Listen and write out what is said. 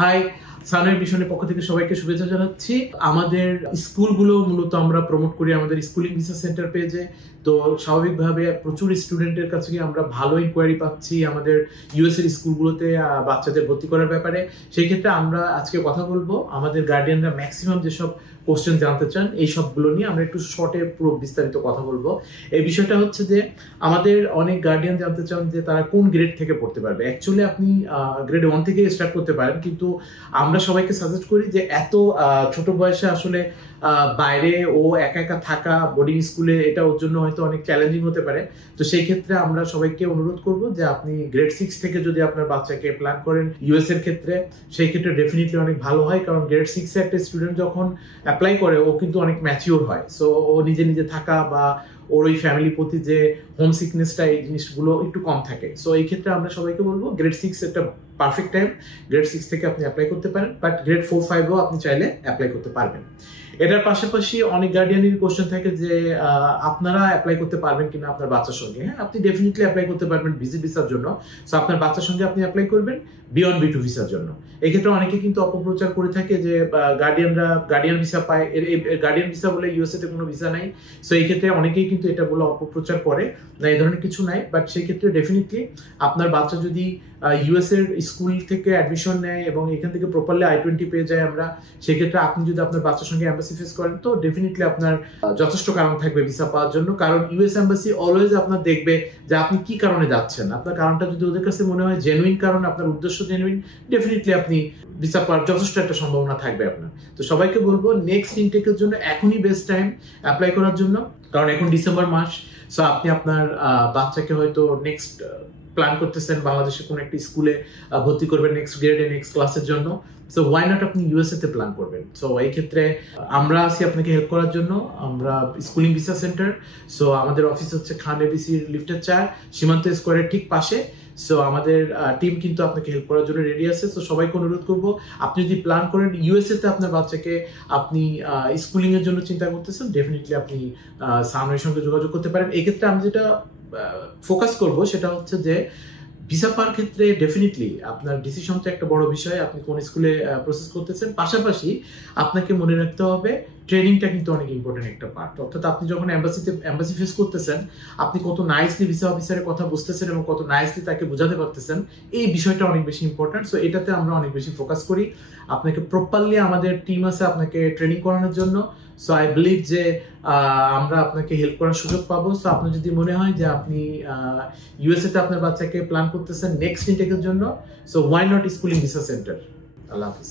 High, সানের মিশনের পক্ষ থেকে সবাইকে শুভেচ্ছা জানাচ্ছি। আমাদের স্কুলগুলো মূলত আমরা প্রমোট করি আমাদের স্কুলিং ভিসা সেন্টার পেজে। তো স্বাভাবিকভাবে প্রচুর স্টুডেন্টের কাছে আমরা ভালো ইনকোয়ারি পাচ্ছি আমাদের ইউএস এর স্কুলগুলোতে বাচ্চাদের ভর্তি করার ব্যাপারে। সেই ক্ষেত্রে আমরা আজকে কথা বলবো আমাদের গার্ডিয়ানরা ম্যাক্সিমাম যেসব কোশ্চেন জানতে চান এই সবগুলো নিয়ে আমরা একটু শর্টে পুরো বিস্তারিত কথা বলবো। এই বিষয়টা হচ্ছে যে আমাদের অনেক গার্ডিয়ান জানতে চান যে তারা কোন গ্রেড থেকে পড়তে পারবে। অ্যাকচুয়ালি আপনি গ্রেড 1 থেকে স্টার্ট করতে পারেন, কিন্তু আমরা সবাইকে সাজেস্ট করি যে এত ছোট বয়সে আসলে বাইরে ও একা একা থাকা বোর্ডিং স্কুলে এটা ওর জন্য হয়তো অনেক চ্যালেঞ্জিং হতে পারে। তো সেই ক্ষেত্রে আমরা সবাইকে অনুরোধ করব যে আপনি গ্রেড 6 থেকে যদি আপনার বাচ্চাকে প্ল্যান করেন ইউএস এর ক্ষেত্রে, সেই ক্ষেত্রে ডেফিনেটলি অনেক ভালো হয়। কারণ গ্রেড 6 এ একটা স্টুডেন্ট যখন অ্যাপ্লাই করে ও কিন্তু অনেক ম্যাচিওর হয়। সো ও নিজে নিজে থাকা বা ওর ওই ফ্যামিলির প্রতি যে হোম সিকনেসটা এই জিনিসগুলো একটু কম থাকে। সো এই ক্ষেত্রে আমরা সবাইকে বলবো গ্রেড 6 একটা পারফেক্ট টাইম। গ্রেড 6 থেকে আপনি অ্যাপ্লাই করতে পারেন, বাট গ্রেড 4-5ও আপনি চাইলে অ্যাপ্লাই করতে পারবেন। এটার পাশাপাশি অনেক গার্ডিয়ানের কোশ্চেন থাকে যে আপনারা অ্যাপ্লাই করতে পারবেন কিনা আপনার বাচ্চার সঙ্গে। হ্যাঁ, আপনি ডেফিনেটলি অ্যাপ্লাই করতে পারবেন ভিজিট ভিসার জন্য। সো আপনার বাচ্চার সঙ্গে আপনি অ্যাপ্লাই করবেন বিয়ন্ড B2 ভিসার জন্য। এক্ষেত্রে অনেকে কিন্তু অপপ্রচার করে থাকে যে গার্ডিয়ান ভিসা পায়, গার্ডিয়ান ভিসা বলে ইউএসএ তে কোনো ভিসা নাই। সো এই ক্ষেত্রে অনেকেই কিন্তু এটা বলে অপপ্রচার করে, না এই ধরনের কিছু নাই। বাট সেই ক্ষেত্রে ডেফিনেটলি আপনার বাচ্চা যদি ইউএস এর স্কুল থেকে অ্যাডমিশন নেয় এবং এখান থেকে প্রপারলি I-20 পেয়ে যায় আমরা, সেক্ষেত্রে আপনি যদি আপনার বাচ্চার সঙ্গে এম্বাসি ফেস করেন তো ডেফিনেটলি আপনার যথেষ্ট কারণ থাকবে ভিসা পাওয়ার জন্য। কারণ ইউএস এম্বাসি অলওয়েজ আপনার দেখবে যে আপনি কি কারণে যাচ্ছেন। আপনার কারণটা যদি ওদের কাছে মনে হয় জেনুইন কারণ, আপনার উদ্দেশ্য জেনুইন, ডেফিনেটলি আপনি ভিসা পাওয়ার যথেষ্ট একটা সম্ভাবনা থাকবে আপনার। তো সবাইকে বলবো নেক্সট ইনটেকের জন্য এখনই বেস্ট টাইম অ্যাপ্লাই করার জন্য, কারণ এখন ডিসেম্বর মাস। সো আপনি আপনার বাচ্চাকে হয়তো নেক্সট প্ল্যান করতেছেন বাংলাদেশে কোনো একটা স্কুলে ভর্তি করবেন নেক্সট গ্রেডে নেক্সট ক্লাসের জন্য। সো ওয়াই নট আপনি ইউএসএ তে প্ল্যান করবেন। সো এই ক্ষেত্রে আমরা আছি আপনাকে হেল্প করার জন্য। আমরা স্কুলিং ভিসা সেন্টার। সো আমাদের অফিস হচ্ছে খান এবিসি লিফটের 4 সীমান্ত স্কোয়ারের ঠিক পাশে। সো আমাদের টিম কিন্তু আপনাকে হেল্প করার জন্য রেডি আছে। সো সবাইকে অনুরোধ করবো আপনি যদি প্ল্যান করেন ইউএসএ তে আপনার বাচ্চাকে আপনি স্কুলিং এর জন্য চিন্তা করতেছেন, ডেফিনেটলি আপনি সানের সঙ্গে যোগাযোগ করতে পারেন। এই ক্ষেত্রে আমি যেটা ফোকাস করব সেটা হচ্ছে যে ভিসা পাওয়ার ক্ষেত্রে ডেফিনেটলি আপনার ডিসিশনটা একটা বড় বিষয়, আপনি কোন স্কুলে প্রসেস করতেছেন। পাশাপাশি আপনাকে মনে রাখতে হবে ট্রেনিংটা কিন্তু অনেক ইম্পর্টেন্ট একটা পার্ট। অর্থাৎ আপনি যখন এম্বাসি ফেস করতেছেন আপনি কত নাইসলি ভিসা অফিসারের কথা বুঝতেছেন এবং কত নাইসলি তাকে বোঝাতে পারতেছেন, এই বিষয়টা অনেক বেশি ইম্পর্টেন্ট। সো এটাতে আমরা অনেক বেশি ফোকাস করি। আপনাকে প্রপারলি আমাদের টিম আছে আপনাকে ট্রেনিং করানোর জন্য। সো আই বিলিভ যে আমরা আপনাকে হেল্প করার সুযোগ পাবো। সো আপনার যদি মনে হয় যে আপনি ইউএসএ তে আপনার বাচ্চাকে প্ল্যান করতেছেন নেক্সট ইনটেকের জন্য, so why not schooling visa centre. আল্লাহ হাফিজ।